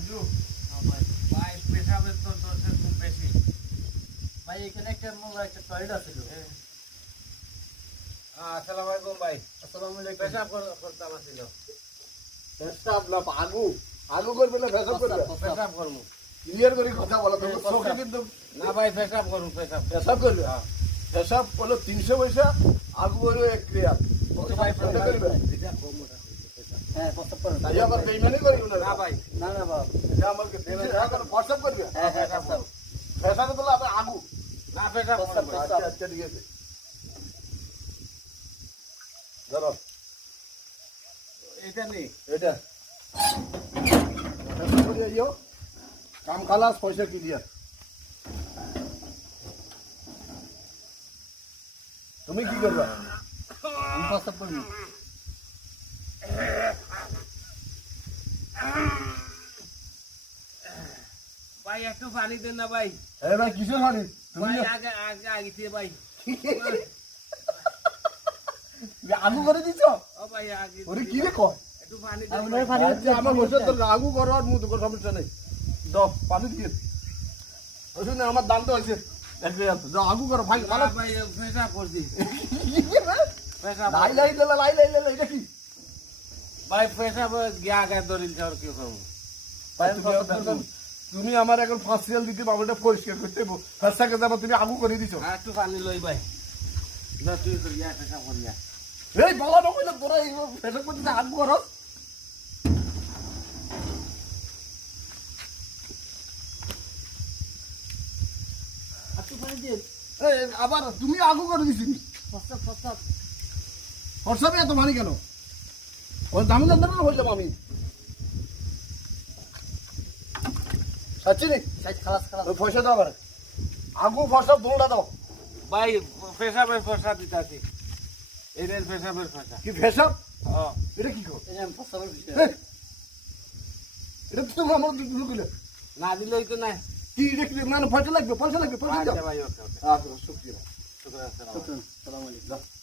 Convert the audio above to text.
মঞ্জু ভাই পেশাবের তো দোষের খুব বেশি ভাই এখানে একটা মোলা একটা টয়লেট আছে তো আসসালামু আলাইকুম ভাই আসসালামু আলাইকুম পেশাব করতে আমার ছিল পেশাব না আগু আগু করবে না পেশাব করবে পেশাব করবো ক্লিয়ার করে কথা বলা তো চোখে কিন্তু না ভাই পেশাব করবো পেশাব পেশাব করবে পেশাব হলো 300 পয়সা আগু হলো 1 রিয়াল ভাই কোনটা করবে হ্যাঁ প্রস্তাব করুন তাই আবার বেইমানি করিও না না ভাই না না বাবা এটা আমাকে দেবে এখন হোয়াটসঅ্যাপ করবে হ্যাঁ হ্যাঁ প্রস্তাব পেশাব তো আবার আগু না পেশাব করবো আচ্ছা আচ্ছা ঠিক আছে ধরো এটা নেই এটা করে আইও কাম খালাস পয়সা ক্লিয়ার তুমি কি করবা আমি প্রস্তাব করুন ভাই একটু পানি দেন না ভাই এই ভাই কিসের হানি তুমি ভাই আগে আগে আগে দিয়ে ভাই আগু করে দিছ ও ভাই আগে ওরে কি রে কয় একটু পানি দেন আপনার পানি আচ্ছা আমার বসে তো আগু করো আর মুখ কোনো সমস্যা নেই দাও পানি দিয়ে ওই না আমার দাম তো আছে এক রিয়াল যাও আগু করো ভাই ভালো ভাই পেশাব করছি পেশাব লাই লাই এটা কি ভাই পেশাব গিয়া আগে দরিল যাওয়ার কি করবো তুমি আমার এখন ফার্স্ট রিয়াল দিতে পারবে এটা পরিষ্কার করতে ফার্স্টটাকে যাবো তুমি আগু করে দিছো আর একটু পানি লই ভাই না তুই তো গিয়া পেশাব করিয়া এই বলা নকইলে তোরা এই ফেসক করতে আগু করো একটু পানি দিন এই আবার তুমি আগু করে দিছিনি প্রস্তাব প্রস্তাব হোয়াটসঅ্যাপে এত মানি কেন ওই দামি দাম হয়ে যাবো আমি সাচ্ছি সাইজ খালাস খালাস ওই পয়সা দাও আবার আগু ফসব দোলটা দাও ভাই পেশাবের পয়সা দিতাছি এদের পেশাবের পয়সা কি ফেসব ও এটা কি কর এই যে প্রস্তাবের বিষয় এটা তো তুমি আমার দুটো কিলো না দিলেই তো নাই কি এটা কি মানে পয়সা লাগবে পয়সা দাও আচ্ছা ভাই ওকে ওকে আচ্ছা শুক্রিয়া শুক্রিয়া আসসালাম শুকরান আসসালামু আলাইকুম যাও